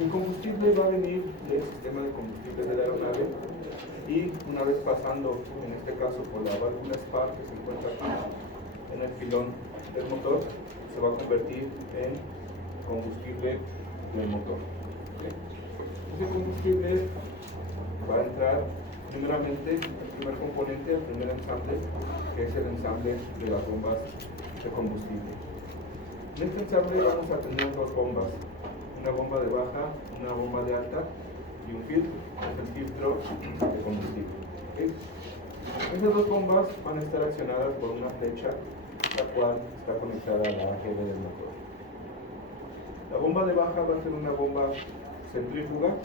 El combustible va a venir del sistema de combustible de la aeronave y una vez pasando, en este caso por la válvula SPAR que se encuentra aquí en el pilón del motor, se va a convertir en combustible del motor. ¿Okay? Este combustible va a entrar primeramente el primer componente, el primer ensamble, que es el ensamble de las bombas de combustible. En este ensamble vamos a tener dos bombas, una bomba de baja, una bomba de alta y un filtro, el filtro de combustible. ¿Okay? Esas dos bombas van a estar accionadas por una flecha, la cual está conectada a la AGB del motor. La bomba de baja va a ser una bomba centrífuga,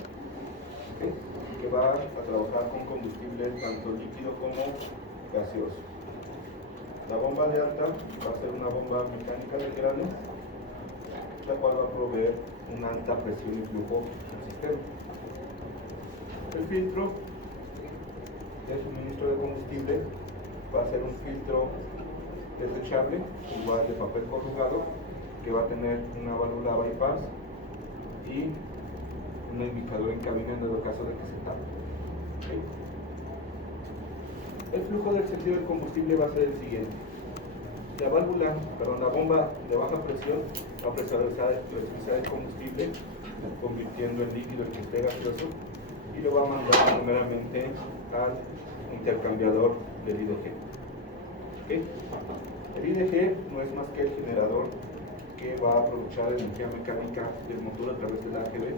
¿okay?, que va a trabajar con combustible tanto líquido como gaseoso. La bomba de alta va a ser una bomba mecánica de grano, la cual va a proveer una alta presión y flujo al sistema. El filtro de suministro de combustible va a ser un filtro desechable, igual de papel corrugado, que va a tener una válvula bypass y un indicador en cabina en dado caso de que se tape. ¿Okay? El flujo del sentido del combustible va a ser el siguiente. La bomba de baja presión va a presurizar el combustible, convirtiendo en líquido el que esté gaseoso, y lo va a mandar primeramente al intercambiador del IDG. ¿Okay? El IDG no es más que el generador que va a aprovechar la energía mecánica del motor a través del AGB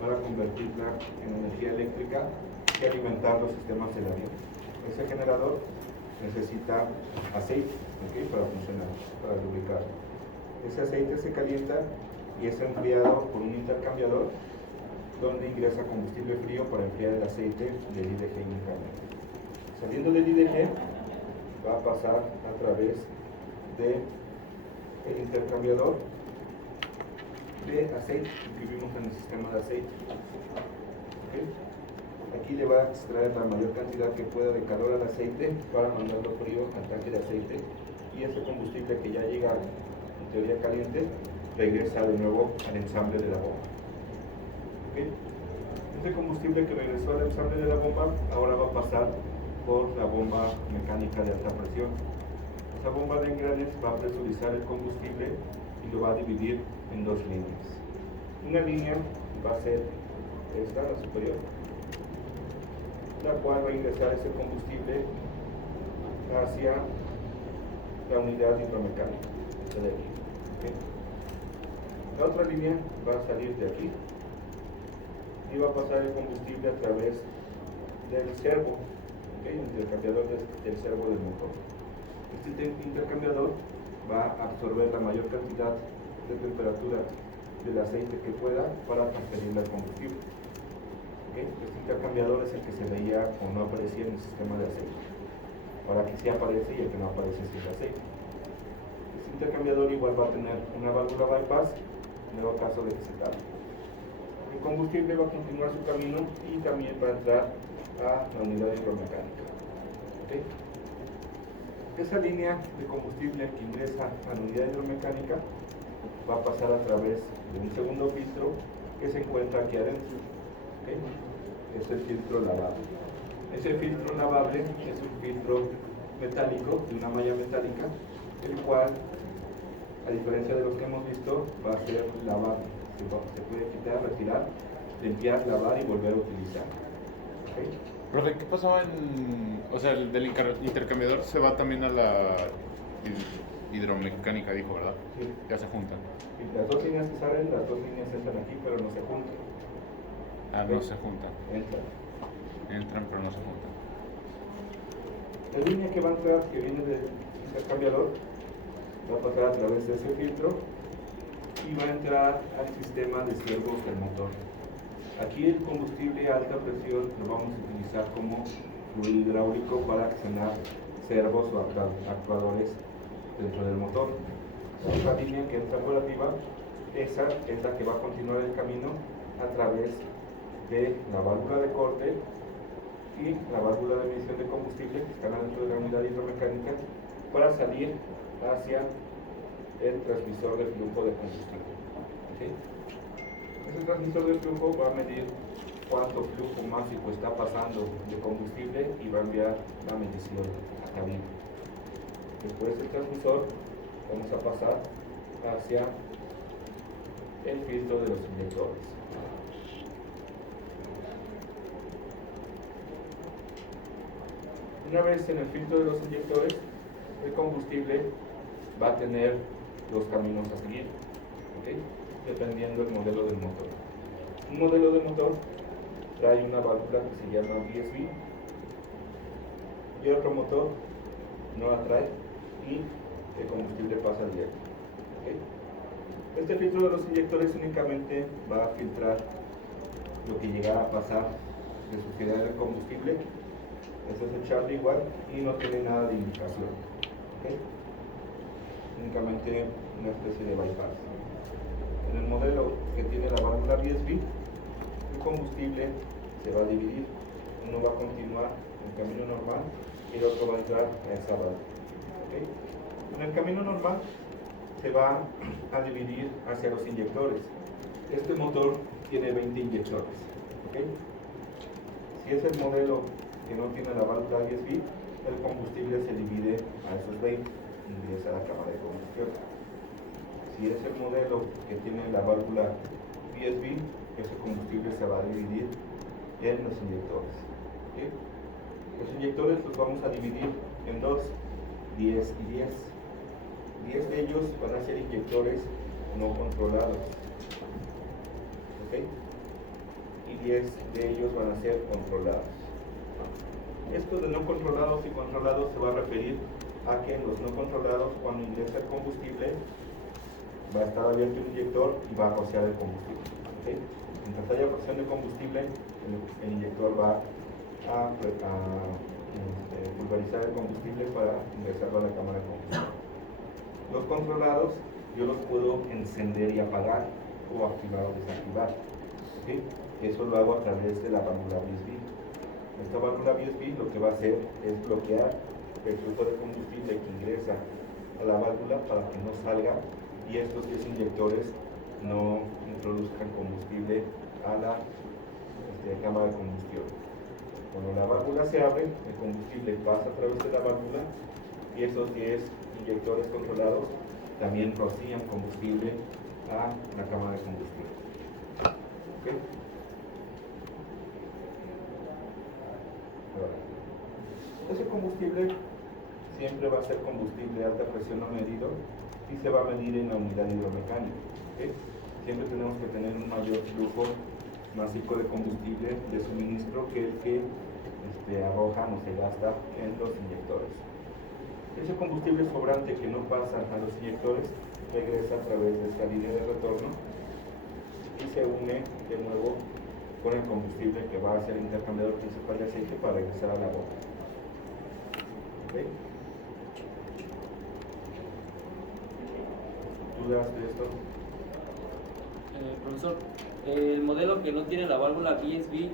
para convertirla en energía eléctrica y alimentar los sistemas del avión. Ese generador necesita aceite, ¿okay?, para funcionar, para lubricar. Ese aceite se calienta y es enfriado por un intercambiador donde ingresa combustible frío para enfriar el aceite del IDG interno. Saliendo del IDG va a pasar a través del intercambiador de aceite que vimos en el sistema de aceite. ¿Okay? Aquí le va a extraer la mayor cantidad que pueda de calor al aceite para mandarlo frío al tanque de aceite, y ese combustible que ya llega en teoría caliente regresa de nuevo al ensamble de la bomba. ¿Okay? Este combustible que regresó al ensamble de la bomba ahora va a pasar por la bomba mecánica de alta presión. Esa bomba de engranes va a presurizar el combustible y lo va a dividir en dos líneas. Una línea va a ser esta, la superior, la cual va a ingresar ese combustible hacia la unidad hidromecánica de aquí. ¿Okay? La otra línea va a salir de aquí y va a pasar el combustible a través del servo, ¿okay?, el intercambiador del servo del motor. Este intercambiador va a absorber la mayor cantidad de temperatura del aceite que pueda para transferirla al combustible. ¿Okay? Este intercambiador es el que se veía o no aparecía en el sistema de aceite. Ahora que sí aparece y el que no aparece es el aceite. Este intercambiador igual va a tener una válvula bypass en dado caso de que se tape. El combustible va a continuar su camino y también va a entrar a la unidad hidromecánica. ¿Okay? Esa línea de combustible que ingresa a la unidad hidromecánica va a pasar a través de un segundo filtro que se encuentra aquí adentro. ¿Okay? Es el filtro lavable. Ese filtro lavable es un filtro metálico, de una malla metálica, el cual, a diferencia de los que hemos visto, va a ser lavable. Se puede quitar, retirar, limpiar, lavar y volver a utilizar. ¿Okay? Profe, ¿qué pasaba o sea, el del intercambiador se va también a la hidromecánica, dijo, ¿verdad? Sí. Ya se juntan. Y las dos líneas que salen, las dos líneas entran aquí, pero no se juntan. Ah, ¿Okay? no se juntan. Entran, pero no se juntan. La línea que va a entrar, que viene del intercambiador, va a pasar a través de ese filtro y va a entrar al sistema de servos del motor. Aquí el combustible a alta presión lo vamos a utilizar como fluido hidráulico para accionar servos o actuadores dentro del motor. Esta línea que entra por arriba, esa es la que va a continuar el camino a través de la válvula de corte y la válvula de emisión de combustible que están dentro de la unidad hidromecánica para salir hacia el transmisor de flujo de combustible. ¿Okay? Ese transmisor de flujo va a medir cuánto flujo máximo está pasando de combustible y va a enviar la medición a cabina. Después del transmisor vamos a pasar hacia el filtro de los inyectores. Una vez en el filtro de los inyectores, el combustible va a tener dos caminos a seguir, ¿okay? Dependiendo del modelo del motor. Un modelo de motor trae una válvula que se llama VSB y otro motor no la trae y el combustible pasa directo, ¿okay? Este filtro de los inyectores únicamente va a filtrar lo que llegara a pasar de suciedad del combustible. Eso es echarle igual y no tiene nada de indicación, ¿okay? Únicamente una especie de bypass. En el modelo que tiene la válvula VSB, el combustible se va a dividir. Uno va a continuar en camino normal y el otro va a entrar a esa válvula, ¿okay? En el camino normal se va a dividir hacia los inyectores. Este motor tiene 20 inyectores, ¿okay? Si es el modelo que no tiene la válvula VSB, el combustible se divide a esos 20 y ingresa a la cámara de combustión. Si es el modelo que tiene la válvula VSB, ese combustible se va a dividir en los inyectores, ¿okay? Los inyectores los vamos a dividir en dos, 10 y 10. 10 de ellos van a ser inyectores no controlados, ¿okay? Y 10 de ellos van a ser controlados. Esto de no controlados y controlados se va a referir a que en los no controlados, cuando ingresa el combustible, va a estar abierto el inyector y va a rociar el combustible, ¿okay? Mientras haya presión de combustible, el inyector va a pulverizar el combustible para ingresarlo a la cámara de combustión. Los controlados yo los puedo encender y apagar o activar o desactivar, ¿okay? Eso lo hago a través de la válvula VSB. Esta válvula VSB lo que va a hacer es bloquear el flujo de combustible que ingresa a la válvula para que no salga y estos 10 inyectores no introduzcan combustible a la cámara de combustión. Cuando la válvula se abre, el combustible pasa a través de la válvula y esos 10 inyectores controlados también rocían combustible a la cámara de combustión, ¿okay? Ese combustible siempre va a ser combustible de alta presión no medido y se va a medir en la unidad hidromecánica, ¿okay? Siempre tenemos que tener un mayor flujo masivo de combustible de suministro que el que arrojan o se gasta en los inyectores. Ese combustible sobrante que no pasa a los inyectores regresa a través de esta línea de retorno y se une de nuevo con el combustible que va hacia el intercambiador principal de aceite para regresar a la bomba, ¿okay? ¿Dudas de esto? Profesor, el modelo que no tiene la válvula VSB,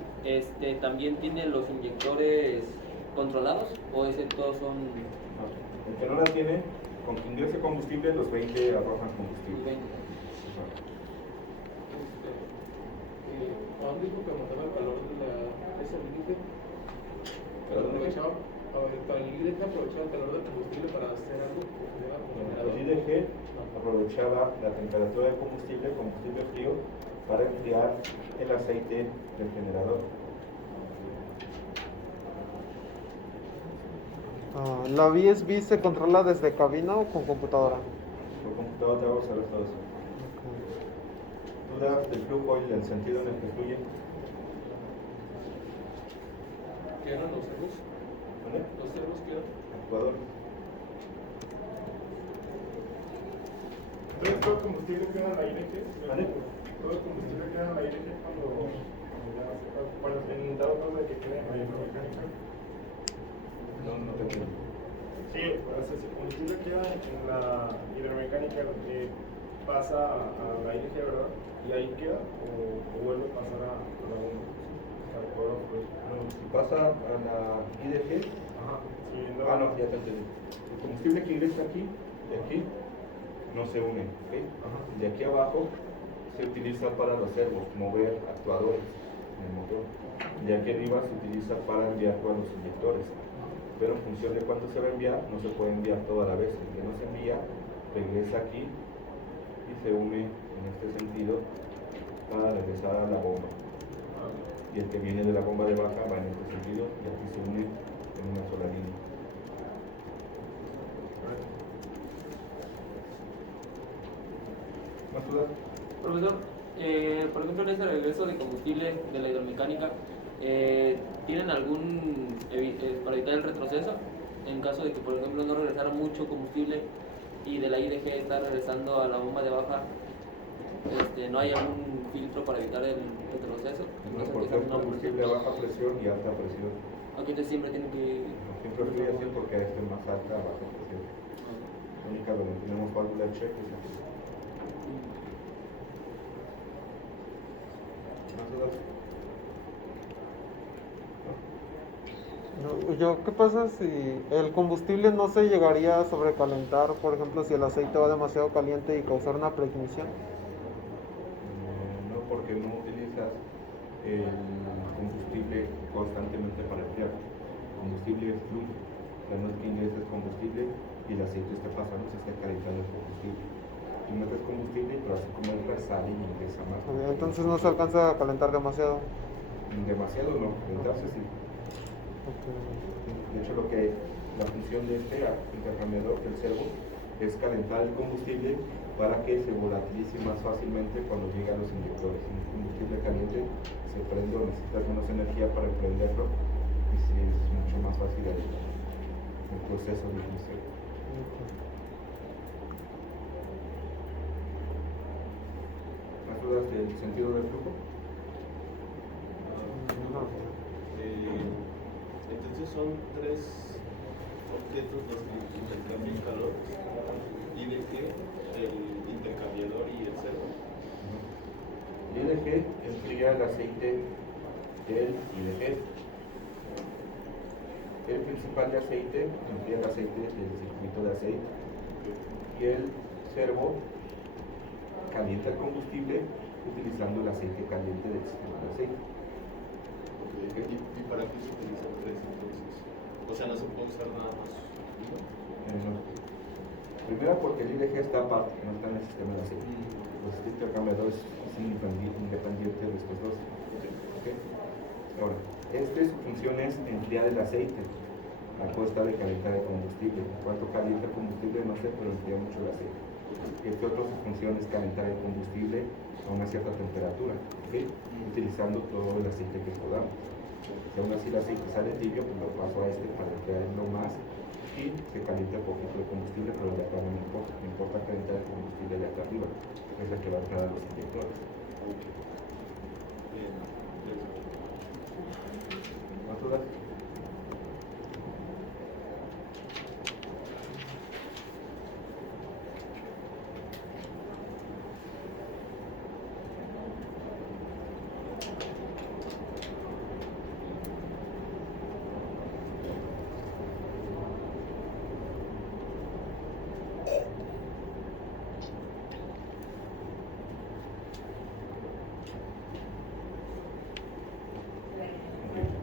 ¿también tiene los inyectores controlados o ese todos son? No. El que no la tiene, con que ingrese combustible, los 20 arrojan combustible. ¿Cuándo dijo que aumentaba el valor de ese límite? Para el límite aprovechaba el calor del combustible para hacer algo. El IDG aprovechaba la temperatura del combustible frío, para enfriar el aceite del generador. ¿La VSB se controla desde cabina o con computadora? Por computadora te vamos a ver todo eso. ¿Dudas del flujo y del sentido en el que fluye? ¿Qué eran los servos? ¿Vale? ¿Los servos qué eran? Actuador. Entonces todo el combustible queda en la ING. ¿Vale? Todo el combustible queda en la ING cuando en dado caso de que quede en la hidromecánica. No te entiendo. Sí, o sea, si el combustible queda en la hidromecánica, pasa a la ING, ¿verdad? Y ahí queda, o vuelve a pasar a la bomba. Si pasa a la IDG, Ajá. Sí, no, ya te entendí. El combustible que ingresa aquí, de aquí, no se une, ¿ok? Ajá. De aquí abajo se utiliza para los servos, mover actuadores en el motor. Y aquí arriba se utiliza para enviar a los inyectores. Pero en función de cuánto se va a enviar, no se puede enviar toda la vez. El que no se envía, regresa aquí y se une en este sentido para regresar a la bomba. Y el que viene de la bomba de baja va en este sentido y aquí se une en una sola línea. ¿Más dudas? Profesor, por ejemplo, en ese regreso de combustible de la hidromecánica, ¿tienen algún para evitar el retroceso? En caso de que, por ejemplo, no regresara mucho combustible y de la IDG está regresando a la bomba de baja, ¿no hay algún filtro para evitar el retroceso? No, porque es combustible a baja presión y alta presión. Aquí entonces siempre tienen que... Siempre fluye así porque este es más alta a baja presión. La única donde tenemos válvula de check es aquí. ¿Más dudas? ¿Qué pasa si el combustible no se llegaría a sobrecalentar? Por ejemplo, si el aceite va demasiado caliente y causar una preignición. No, porque no utilizas el combustible constantemente para enfriar. El combustible es fluido. O sea, no es que ingreses combustible y el aceite esté pasando, se esté calentando el combustible. Tú metes combustible, pero así como entra, sale y ingresa más. Entonces no se alcanza a calentar demasiado. Demasiado no, calentarse sí. De hecho, la función de este intercambiador, el servo, es calentar el combustible para que se volatilice más fácilmente cuando llega a los inyectores. Un combustible caliente se prende o necesitas menos energía para prenderlo y sí, es mucho más fácil el proceso de ignición. ¿Más dudas del sentido del flujo? No. Entonces son tres objetos los que intercambian calor. IDG, el intercambiador y el servo. El IDG enfría el aceite del IDG. El principal de aceite enfría el aceite del circuito de aceite. Y el servo calienta el combustible utilizando el aceite caliente del sistema de aceite. ¿Y para qué se utilizan tres entonces? O sea, no se puede usar nada más uno. No. Primero porque el IDG está aparte, no está en el sistema de aceite. Los intercambiadores es independiente de estos dos. ¿Okay? Ahora, su función es enfriar el aceite a costa de calentar el combustible. Cuánto calienta el combustible no sé, pero enfría mucho el aceite. Su función es calentar el combustible a una cierta temperatura, ¿okay? Utilizando todo el aceite que podamos. Si aún así el aceite sale tibio, pues lo paso a para enfriarlo más y se calienta un poquito de combustible, pero de acá no me importa. Me importa calentar el combustible de acá arriba, que es el que va a entrar a los inyectores. Bien. ¿Más dudas?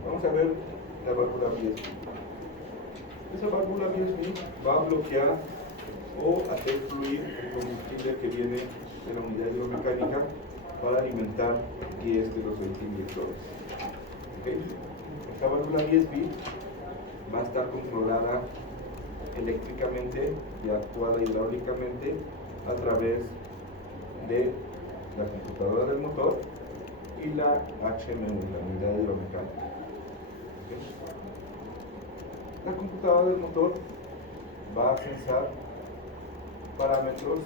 Vamos a ver la válvula VSB. Esa válvula VSB va a bloquear o hacer fluir el combustible que viene de la unidad hidromecánica para alimentar 10 de los 20 inyectores. ¿Okay? Esta válvula VSB va a estar controlada eléctricamente y actuada hidráulicamente a través de la computadora del motor y la HMU, la unidad hidromecánica. ¿Okay? La computadora del motor va a censar parámetros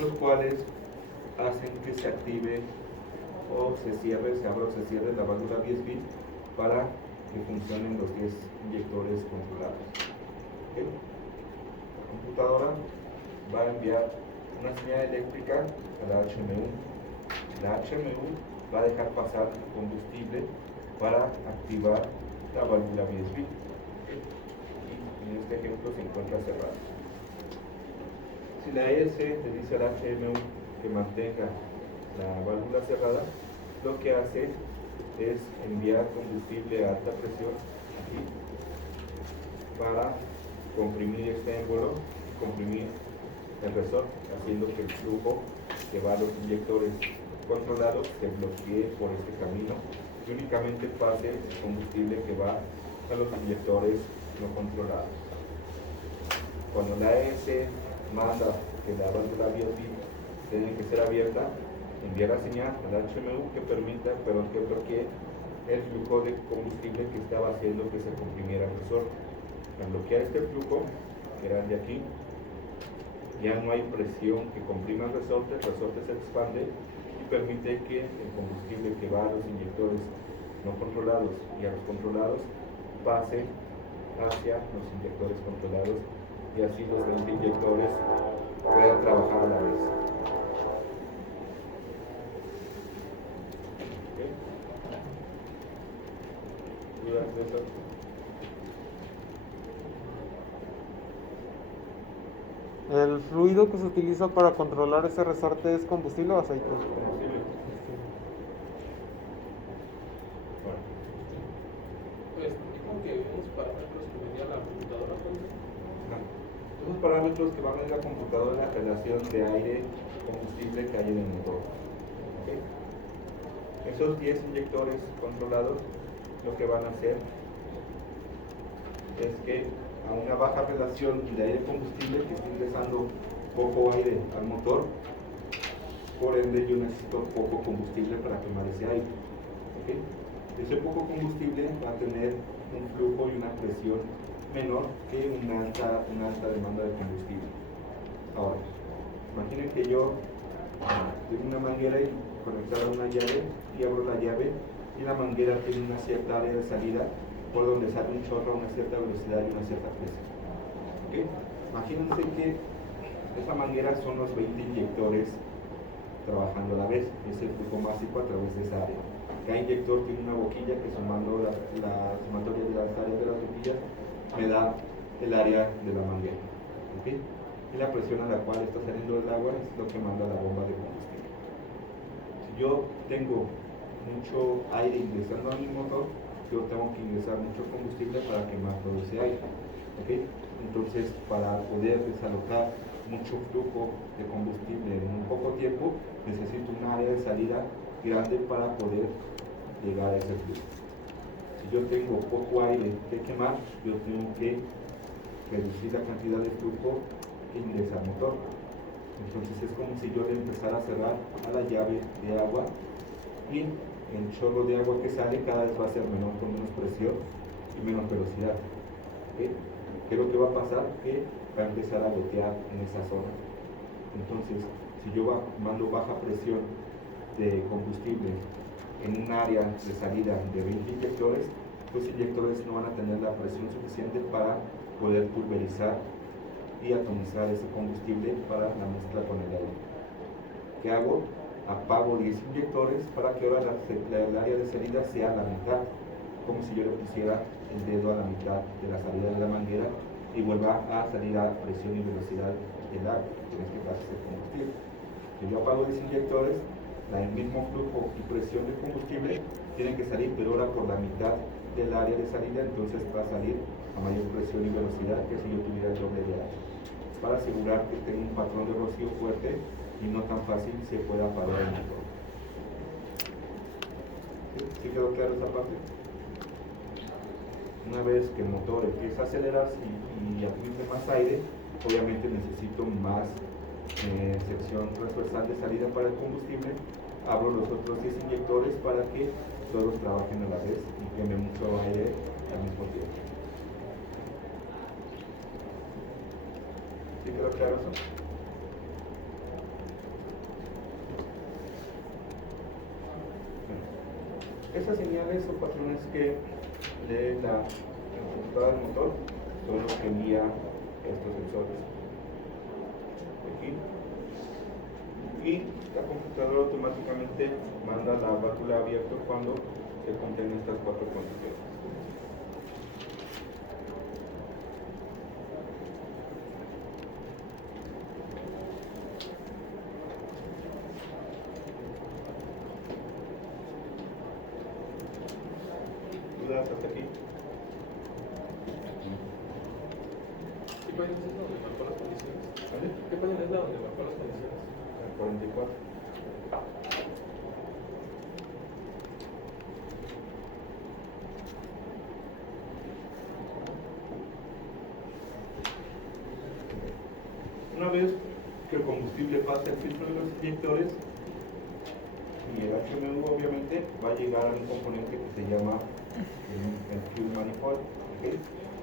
los cuales hacen que se active o se cierre, se abra o se cierre la válvula VSB para que funcionen los 10 inyectores controlados. ¿Okay? La computadora va a enviar una señal eléctrica a la HMU. La HMU va a dejar pasar combustible para activar la válvula VSB. ¿Okay? Y en este ejemplo se encuentra cerrada. Si la ES le dice a la HMU que mantenga la válvula cerrada, lo que hace es enviar combustible a alta presión aquí para comprimir este émbolo, comprimir el resorte, haciendo que el flujo que va a los inyectores controlados se bloquee por este camino y únicamente pase el combustible que va a los inyectores no controlados. Cuando la AES manda que la válvula BOP tiene que ser abierta, envía la señal al HMU que bloquee el flujo de combustible que estaba haciendo que se comprimiera el resorte. Al bloquear este flujo, que era el de aquí, ya no hay presión que comprima el resorte se expande y permite que el combustible que va a los inyectores no controlados y a los controlados pase hacia los inyectores controlados y así los 20 inyectores puedan trabajar a la vez. ¿Okay? ¿Dudas de eso? ¿El fluido que se utiliza para controlar ese resorte es combustible o aceite? Combustible. Bueno. Pues, como que unos parámetros que venía la computadora, Esos parámetros que van a medir la computadora la relación de aire combustible que hay en el motor. ¿Okay? Esos 10 inyectores controlados lo que van a hacer es que a una baja relación de aire combustible que está ingresando poco aire al motor, por ende yo necesito poco combustible para quemar ese aire. ¿Okay? Ese poco combustible va a tener un flujo y una presión menor que una alta demanda de combustible. Ahora, imaginen que yo tengo una manguera y conectada a una llave y abro la llave y la manguera tiene una cierta área de salida por donde sale un chorro a una cierta velocidad y una cierta presión. ¿Okay? Imagínense que esa manguera son los 20 inyectores trabajando a la vez, es el flujo másico a través de esa área. Cada inyector tiene una boquilla que sumando la sumatoria de las áreas de las boquillas me da el área de la manguera. ¿Okay? Y la presión a la cual está saliendo el agua es lo que manda la bomba de combustible. Si yo tengo mucho aire ingresando a mi motor, yo tengo que ingresar mucho combustible para quemar todo ese aire. ¿Okay? Entonces, para poder desalojar mucho flujo de combustible en un poco tiempo, necesito un área de salida grande para poder llegar a ese flujo. Si yo tengo poco aire que quemar, yo tengo que reducir la cantidad de flujo que ingresa al motor. Entonces es como si yo le empezara a cerrar a la llave de agua y el chorro de agua que sale cada vez va a ser menor, con menos presión y menos velocidad. ¿Okay? ¿Qué es lo que va a pasar? Que va a empezar a gotear en esa zona. Entonces, si yo mando baja presión de combustible en un área de salida de 20 inyectores, los inyectores no van a tener la presión suficiente para poder pulverizar y atomizar ese combustible para la mezcla con el aire. ¿Qué hago? Apago 10 inyectores para que ahora el área de salida sea la mitad, como si yo le pusiera el dedo a la mitad de la salida de la manguera y vuelva a salir a presión y velocidad del agua, que en este caso es el combustible. Si yo apago 10 inyectores, el mismo flujo y presión de combustible tiene que salir, pero ahora por la mitad del área de salida, entonces va a salir a mayor presión y velocidad que si yo tuviera el doble de aire, para asegurar que tenga un patrón de rocío fuerte y no tan fácil se pueda apagar el motor. ¿Sí quedó claro esa parte? Una vez que el motor empieza a acelerarse y admite más aire, obviamente necesito más sección transversal de salida para el combustible. Abro los otros 10 inyectores para que todos trabajen a la vez y queme mucho aire al mismo tiempo. ¿Sí quedó claro eso? Esas señales o patrones que lee la computadora del motor son los que envía estos sensores aquí, y la computadora automáticamente manda la válvula abierta cuando se cumplen estas 4 condiciones. apenas hasta aquí. ¿Qué página es esta donde marcó las condiciones? ¿Vale? ¿Qué página es la donde marcó las condiciones? El 44. Una vez que el combustible pasa el filtro de los inyectores y el HMU obviamente va a llegar a un componente que se llama el fuel manifold, ¿ok?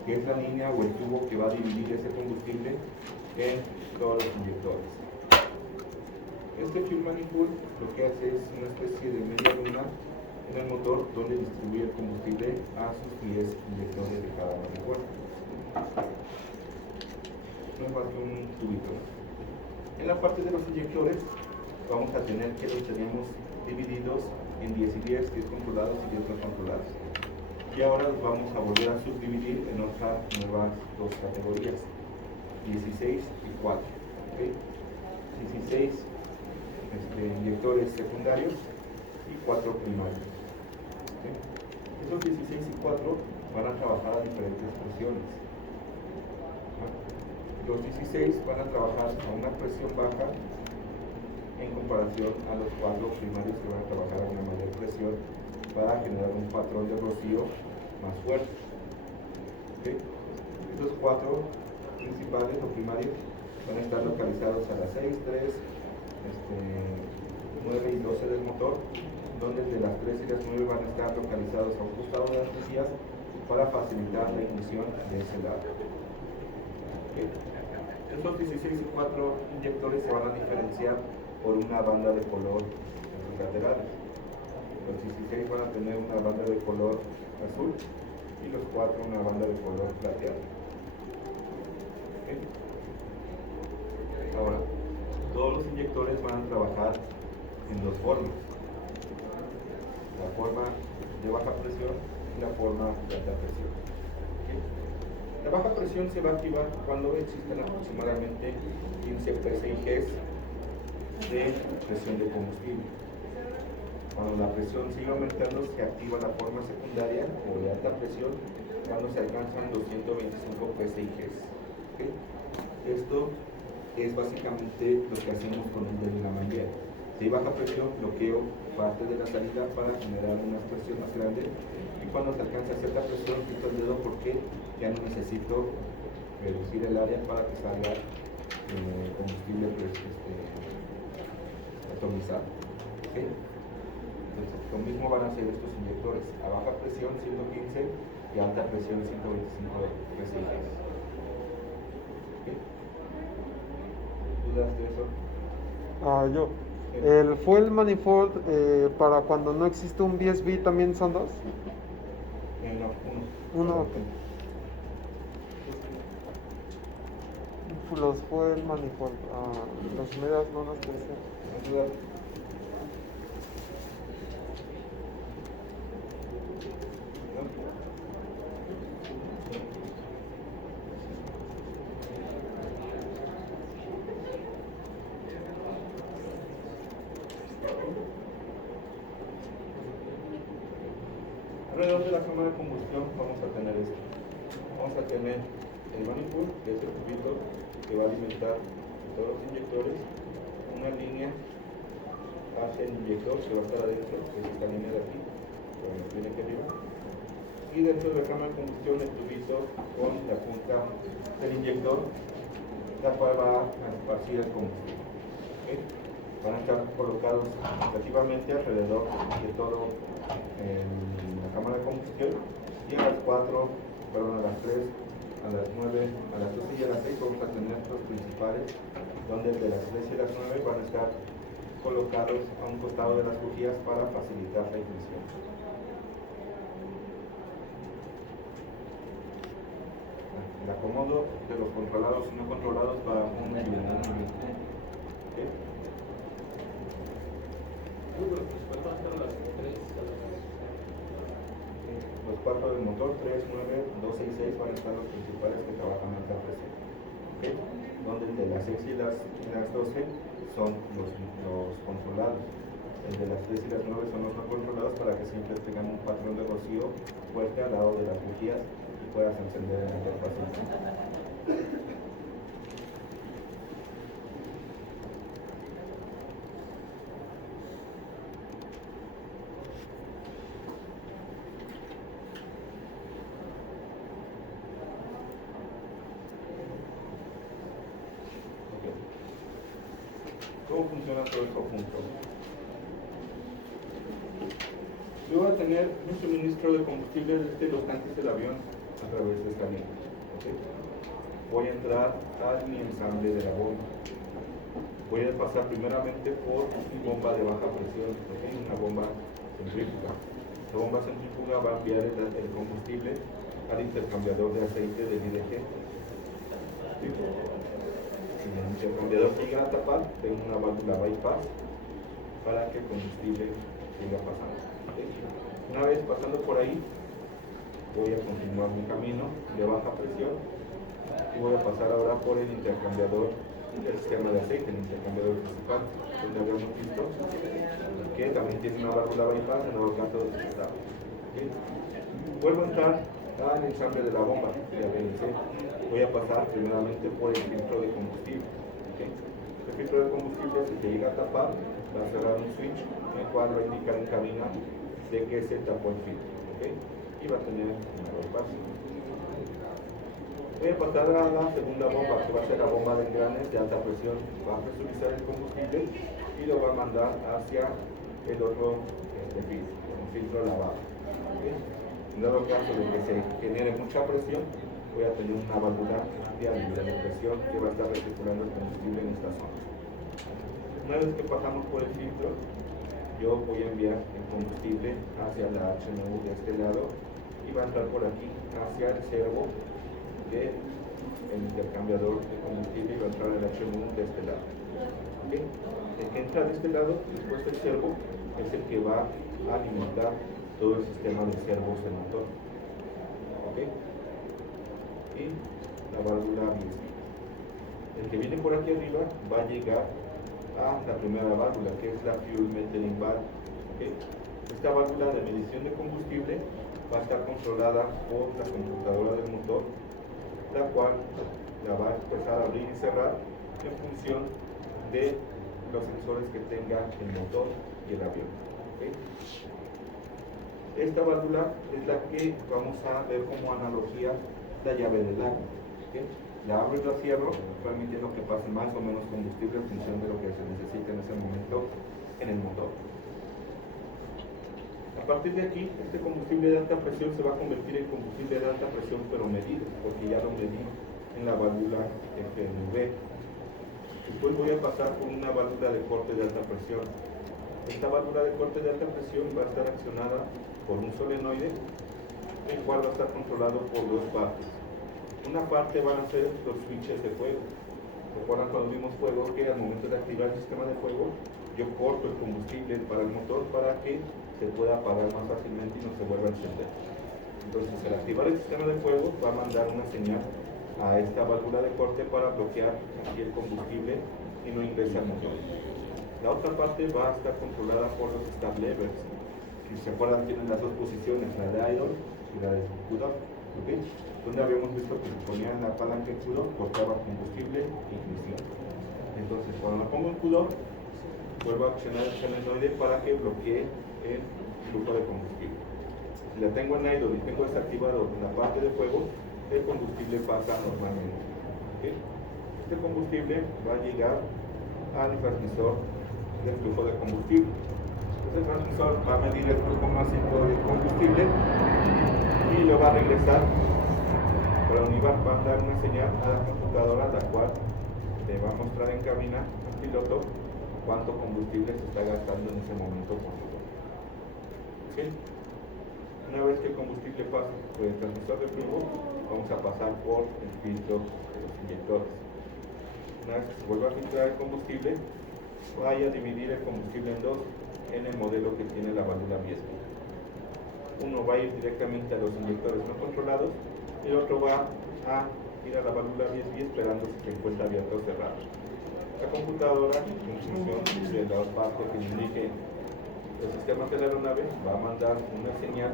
Que es la línea o el tubo que va a dividir ese combustible en todos los inyectores. Este fuel manifold lo que hace es una especie de media luna en el motor donde distribuye el combustible a sus 10 inyectores de cada manifold. No es más que un tubito. En la parte de los inyectores vamos a tener que los tenemos divididos en 10 y 10, 10 controlados y 10 no controlados. Y ahora los vamos a volver a subdividir en otras nuevas dos categorías, 16 y 4. ¿Okay? 16 inyectores secundarios y 4 primarios. ¿Okay? Esos 16 y 4 van a trabajar a diferentes presiones. Los 16 van a trabajar a una presión baja en comparación a los 4 primarios que van a trabajar a una mayor presión para generar un patrón de rocío más fuerte. ¿Okay? Estos 4 principales o primarios van a estar localizados a las 6, 3, 9 y 12 del motor, donde de las 3 y las 9 van a estar localizados a un costado de las bujías para facilitar la ignición de ese lado. ¿Okay? Estos 16 y 4 inyectores se van a diferenciar por una banda de color en sus laterales. Los 16 van a tener una banda de color azul y los 4 una banda de color plateado. ¿Okay? Ahora, todos los inyectores van a trabajar en dos formas: la forma de baja presión y la forma de alta presión. ¿Okay? La baja presión se va a activar cuando existen aproximadamente 15 PSIGs de presión de combustible. Cuando la presión sigue aumentando, se activa la forma secundaria o de alta presión cuando se alcanzan 225 PSIGs. ¿Okay? Esto es básicamente lo que hacemos con el dedo en la manguera. Si hay baja presión, bloqueo parte de la salida para generar una presión más grande, y cuando se alcanza cierta presión, quito el dedo porque ya no necesito reducir el área para que salga combustible atomizado. ¿Okay? Entonces, lo mismo van a hacer estos inyectores: a baja presión 115 y a alta presión 125 PSI. ¿Okay? ¿Dudas de eso? Yo. El fuel manifold, para cuando no existe un VSB, ¿también son dos? No, Uno, ok. Los fuel manifold, los medias no nos crecen. ¿No dudas? Alrededor de la cámara de combustión vamos a tener esto. Vamos a tener el manifold, que es el tubito que va a alimentar todos los inyectores, una línea hacia el inyector que va a estar adentro, que es esta línea de aquí, que viene aquí arriba, y dentro de la cámara de combustión el tubito con la punta del inyector, la cual va a esparcir el combustible. ¿Okay? Van a estar colocados relativamente alrededor de todo la cámara de combustión, y a las 4, perdón, a las 3, a las 9, a las 12 y a las 6 vamos a tener los principales, donde de las 3 y las 9 van a estar colocados a un costado de las bujías para facilitar la ignición. El acomodo de los controlados y no controlados va uno y uno. ¿Okay? Los 4 del motor, 3, 9, 12 y 6 van a estar los principales que trabajan a alta presión. ¿Okay? Donde de las 6 y las 12 son los controlados. el de las 3 y las 9 son los no controlados para que siempre tengan un patrón de rocío fuerte al lado de las bujías y puedas encender en la interfaz. ¿Cómo funciona todo esto junto? Yo voy a tener un suministro de combustible desde los tanques del avión a través de esta línea. ¿Okay? Voy a entrar a mi ensamble de la bomba. Voy a pasar primeramente por mi bomba de baja presión, ¿okay? Una bomba centrífuga. La bomba centrífuga va a enviar el combustible al intercambiador de aceite del IDG. ¿Sí? Si el intercambiador llega a tapar, tengo una válvula bypass para que el combustible siga pasando. ¿Okay? Una vez pasando por ahí, voy a continuar mi camino de baja presión y voy a pasar ahora por el intercambiador del sistema de aceite, el intercambiador principal, donde habíamos visto que también tiene una válvula bypass en el caso de estado. ¿Okay? Vuelvo a entrar al ensamble de la bomba, ya realicé. Voy a pasar primeramente por el filtro de combustible. ¿Okay? El filtro de combustible, si se llega a tapar, va a cerrar un switch en el cual va a indicar en cabina de que se tapó el filtro. ¿Okay? Y va a tener una bypass. Voy a pasar a la segunda bomba, que va a ser la bomba de engranes de alta presión. Va a presurizar el combustible y lo va a mandar hacia el otro filtro, un filtro lavado. ¿Okay? En dado caso de que se genere mucha presión, voy a tener una válvula de alivio de presión que va a estar recirculando el combustible en esta zona. Una vez que pasamos por el filtro, yo voy a enviar el combustible hacia la HMU de este lado y va a entrar por aquí hacia el servo del intercambiador de combustible y va a entrar el HMU de este lado. ¿Okay? El que entra de este lado, después del servo, es el que va a alimentar todo el sistema de servos del motor. ¿Okay? Y la válvula BSD. El que viene por aquí arriba va a llegar a la primera válvula, que es la Fuel Metering Valve. ¿Okay? Esta válvula de medición de combustible va a estar controlada por la computadora del motor, la cual la va a empezar a abrir y cerrar en función de los sensores que tenga el motor y el avión. ¿Okay? Esta válvula es la que vamos a ver como analogía la llave del agua. ¿Okay? La abro y la cierro, permitiendo que pase más o menos combustible en función de lo que se necesita en ese momento en el motor. A partir de aquí, este combustible de alta presión se va a convertir en combustible de alta presión pero medido, porque ya lo medí en la válvula FNV. Después voy a pasar por una válvula de corte de alta presión. Esta válvula de corte de alta presión va a estar accionada por un solenoide, el cual va a estar controlado por dos partes. Una parte van a ser los switches de fuego. Recuerdan cuando vimos fuego que al momento de activar el sistema de fuego, yo corto el combustible para el motor para que se pueda apagar más fácilmente y no se vuelva a encender. Entonces, al activar el sistema de fuego, va a mandar una señal a esta válvula de corte para bloquear aquí el combustible y no ingrese al motor. La otra parte va a estar controlada por los start levers. Si se acuerdan, tienen las dos posiciones, la de idle y la de Q-Down. ¿Okay? Donde habíamos visto que se ponían la palanca en Q-Down, cortaba combustible e ignición. Entonces, cuando lo pongo en Q-Down, vuelvo a accionar el solenoide para que bloquee el flujo de combustible. Si la tengo en idle y tengo desactivado la parte de fuego, el combustible pasa normalmente. ¿Okay? Este combustible va a llegar al transmisor del flujo de combustible. Este transmisor va a medir el flujo máximo de combustible y lo va a regresar para UNIVAC, va a dar una señal a la computadora, la cual le va a mostrar en cabina al piloto cuánto combustible se está gastando en ese momento por motor. ¿Okay? Una vez que el combustible pasa por el transmisor de flujo, vamos a pasar por el filtro de los inyectores. Una vez que se vuelva a filtrar el combustible, vaya a dividir el combustible en dos en el modelo que tiene la válvula BSD. Uno va a ir directamente a los inyectores no controlados y el otro va a ir a la válvula BSD esperando si se encuentra abierto o cerrado. La computadora, en función de la parte que indique los sistemas de la aeronave va a mandar una señal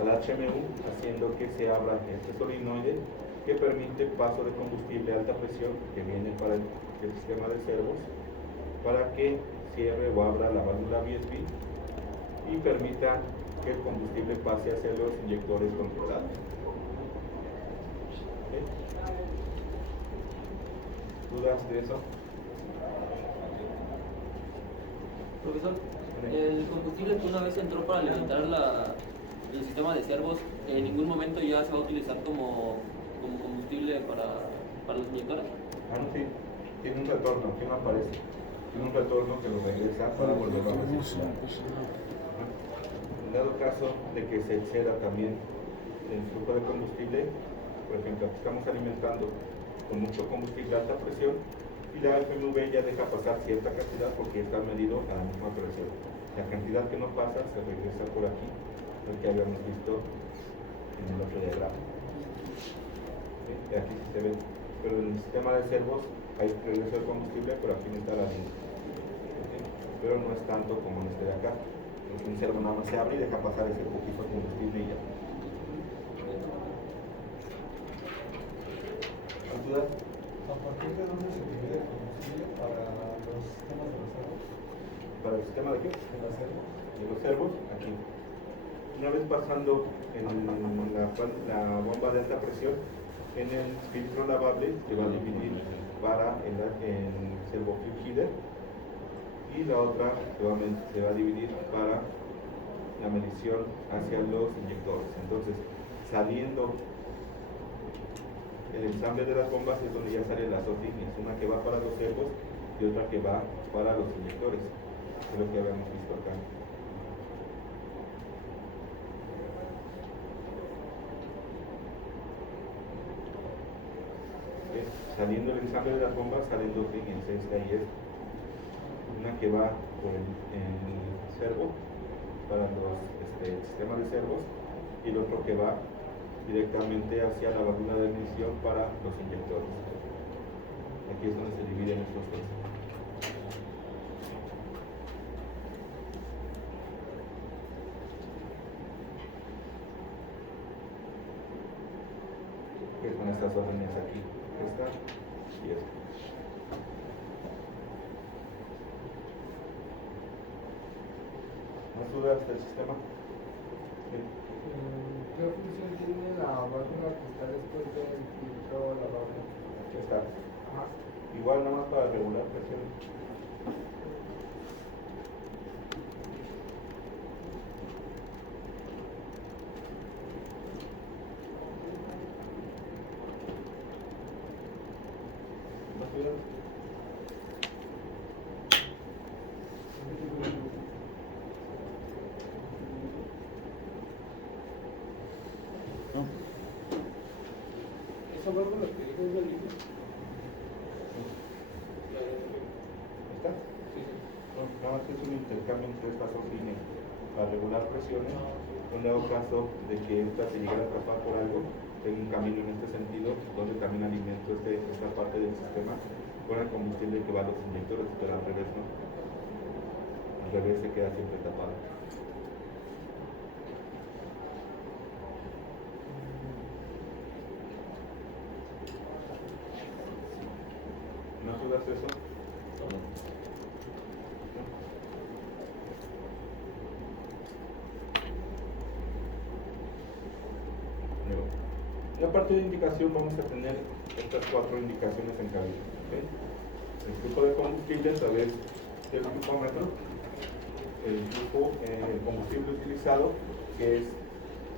al HMU haciendo que se abra este solenoide que permite paso de combustible a alta presión que viene para el sistema de servos para que cierre o abra la válvula VSB y permita que el combustible pase hacia los inyectores controlados. ¿Okay? ¿Dudas de eso? Profesor, el combustible que una vez entró para alimentar el sistema de servos, en ningún momento ya se va a utilizar como combustible para los inyectores. Ah, no, sí. Tiene un retorno, aquí no aparece. Tiene un retorno que lo regresa para volverlo a reciclar. En dado caso de que se exceda también el flujo de combustible, por ejemplo, aquí estamos alimentando con mucho combustible a alta presión y la FMV ya deja pasar cierta cantidad porque está medido a la misma presión. La cantidad que no pasa se regresa por aquí, lo que habíamos visto en el otro diagrama. ¿Sí? Aquí sí se ve, pero en el sistema de servos hay regreso de combustible, pero aquí no está la línea. ¿Sí? Pero no es tanto como en este de acá. Un servo nada más se abre y deja pasar ese poquito de combustible y ya. ¿Dudas? ¿A partir de dónde se divide el combustible para los sistemas de los servos? ¿Para el sistema de qué? ¿De los servos? De los servos, aquí. Una vez pasando en la bomba de alta presión, en el filtro lavable se va a dividir para el servo fuel header y la otra se va a dividir para la medición hacia los inyectores. Entonces, saliendo el ensamble de las bombas es donde ya salen las dos líneas, una que va para los servos y otra que va para los inyectores, es lo que habíamos visto acá. Saliendo el ensamble de las bombas salen dos líneas, esta y esta. Una que va por el servo para los sistemas de servos y el otro que va directamente hacia la válvula de emisión para los inyectores. Aquí es donde se dividen estos dos. Que son estas dos líneas aquí, esta y esta. ¿Más dudas del sistema? Bien. ¿Qué función tiene la válvula que está después del filtro lavable? Aquí está. Ajá. Igual nada más para regular presión. ¿Más dudas? Esa válvula que dijo es la línea. ¿Está? Sí, sí. No, nada más que es un intercambio entre estas dos líneas para regular presiones. En dado caso de que esta se llegara a atrapar por algo, tengo un camino en este sentido donde también alimento esta parte del sistema con el combustible que va a los inyectores, pero al revés no. Al revés se queda siempre tapado. ¿No dudas eso? Luego, en la parte de indicación vamos a tener estas cuatro indicaciones en cabina. ¿Okay? El flujo de combustible a través del flujómetro, el combustible utilizado, que es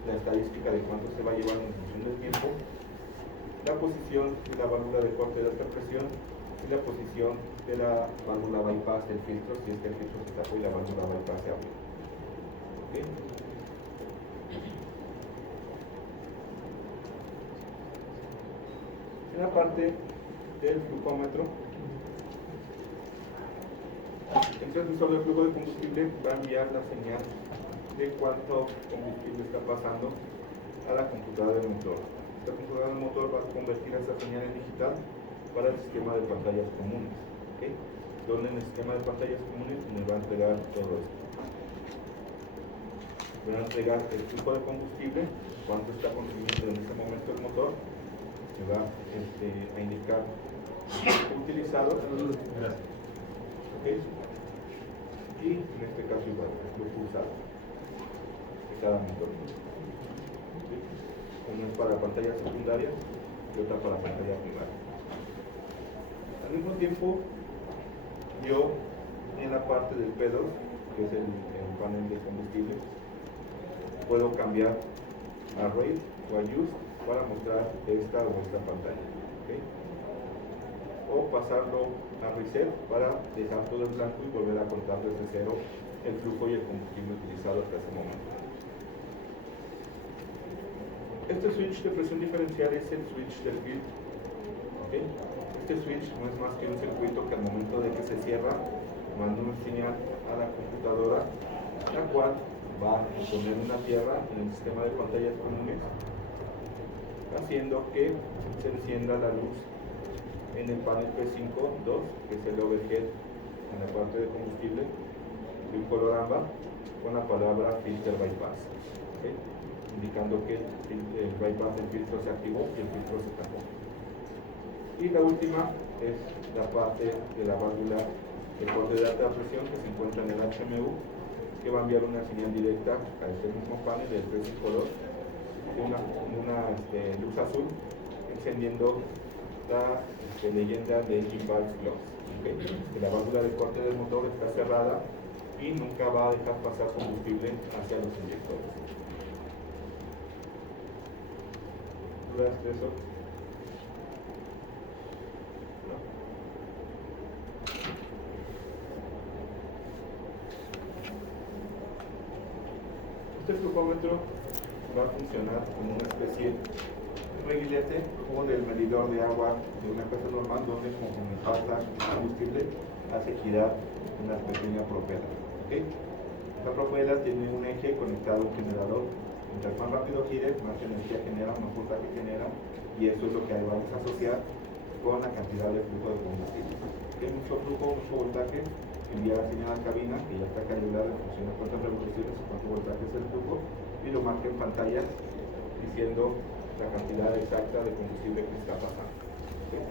la estadística de cuánto se va a llevar en función del tiempo, la posición de la válvula de corte de alta presión y la posición de la válvula bypass del filtro, si es que el filtro se tapó y la válvula bypass se abrió. ¿Okay? En la parte del flujómetro, el transmisor del flujo de combustible va a enviar la señal de cuánto combustible está pasando a la computadora del motor. Esta computadora del motor va a convertir esa señal en digital para el sistema de pantallas comunes, ¿okay? Donde en el sistema de pantallas comunes nos va a entregar todo esto. me va a entregar el flujo de combustible, cuánto está consumiendo en ese momento el motor, me va a indicar el flujo utilizado, ¿ok? Y en este caso igual, el flujo usado de cada motor. ¿Sí? Uno es para pantalla secundaria y otra para pantalla primaria. Al mismo tiempo, yo en la parte del P2, que es el panel de combustible, puedo cambiar a Rate o a Use para mostrar esta o esta pantalla, ¿okay? O pasarlo a Reset para dejar todo en blanco y volver a contar desde cero el flujo y el combustible utilizado hasta ese momento. Este switch de presión diferencial es el switch del field, ¿okay? Este switch no es más que un circuito que al momento de que se cierra manda una señal a la computadora, la cual va a poner una tierra en el sistema de pantallas comunes, haciendo que se encienda la luz en el panel P5.2, que es el overhead en la parte de combustible, de un color ámbar, con la palabra filter bypass, ¿okay? Indicando que el bypass del filtro se activó y el filtro se tapó. Y la última es la parte de la válvula de corte de alta presión que se encuentra en el HMU, que va a enviar una señal directa a este mismo panel del P5.2, una luz azul encendiendo la leyenda de Engine Valve Close, ¿okay? Que la válvula de corte del motor está cerrada y nunca va a dejar pasar combustible hacia los inyectores. ¿Dudas de eso? Este flujómetro va a funcionar como una especie de reguilete o del medidor de agua de una casa normal, donde conforme pasa combustible hace girar una pequeña propela, ¿okay? La propela tiene un eje conectado a un generador. Mientras más rápido gire, más energía genera, más voltaje genera, y eso es lo que vamos a asociar con la cantidad de flujo de combustible. Hay mucho flujo, mucho voltaje, envía la señal a la cabina, que ya está calibrada en función de cuántas revoluciones y cuánto voltaje es el flujo, y lo marca en pantalla diciendo la cantidad exacta de combustible que está pasando. ¿Okay?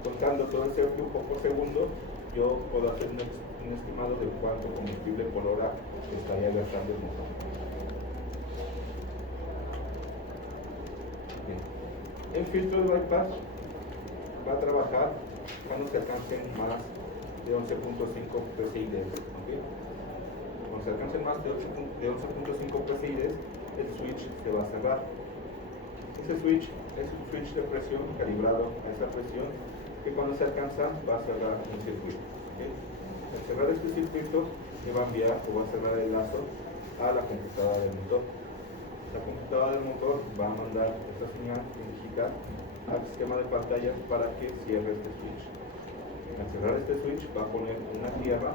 Contando todo ese flujo por segundo, yo puedo hacer un estimado de cuánto combustible por hora estaría gastando el motor. Bien. El filtro de bypass va a trabajar cuando se alcancen más de 11.5 PSI. ¿Okay? Cuando se alcancen más de 11.5 PSI, el switch se va a cerrar. Ese switch es un switch de presión calibrado a esa presión, que cuando se alcanza va a cerrar un circuito. ¿Okay? Al cerrar este circuito se va a enviar o va a cerrar el lazo a la computadora del motor. La computadora del motor va a mandar esta señal digital al sistema de pantalla para que cierre este switch. Al cerrar este switch va a poner una tierra,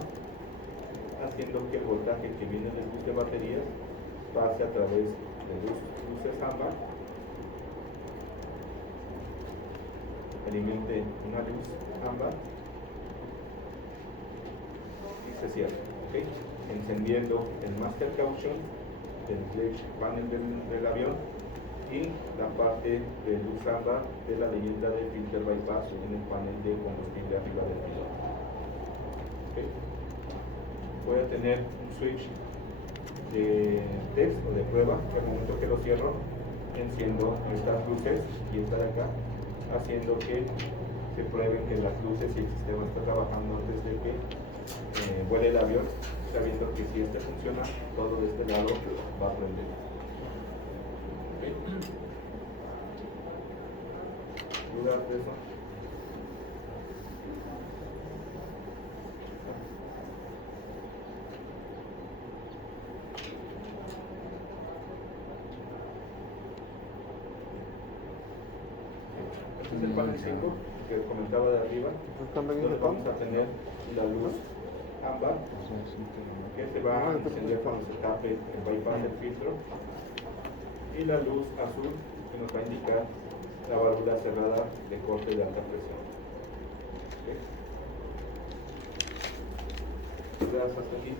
haciendo que el voltaje que viene del bus de baterías pase a través de luces ámbar, alimente una luz ámbar y se cierra, ¿okay? Encendiendo el master caution del flash panel del avión y la parte de luz ámbar de la leyenda de filter bypass en el panel de combustible arriba del piloto. ¿Okay? Voy a tener un switch de test o de prueba, que al momento que lo cierro enciendo estas luces y esta de acá, haciendo que se prueben que las luces y el sistema está trabajando antes de que vuele el avión, sabiendo que si este funciona, todo de este lado va a prender. ¿Okay? ¿Dudas de eso? Este es el panel 5 que comentaba de arriba, donde vamos a tener la luz ámbar que se va a encender cuando se tape el bypass del filtro, y la luz azul que nos va a indicar la válvula cerrada de corte de alta presión. ¿Okay? ¿Dudas hasta aquí?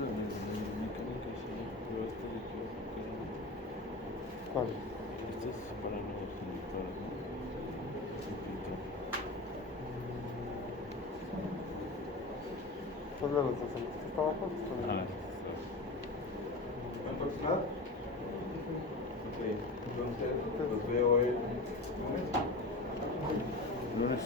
esto de mecánica, sí, pero esto de que ¿Cuál? esto es para los conductores, ¿no? ¿Cuál de los dos? ¿El que está abajo? Ajá. ¿Aproximado? Ok, entonces los veo el lunes. Lunes.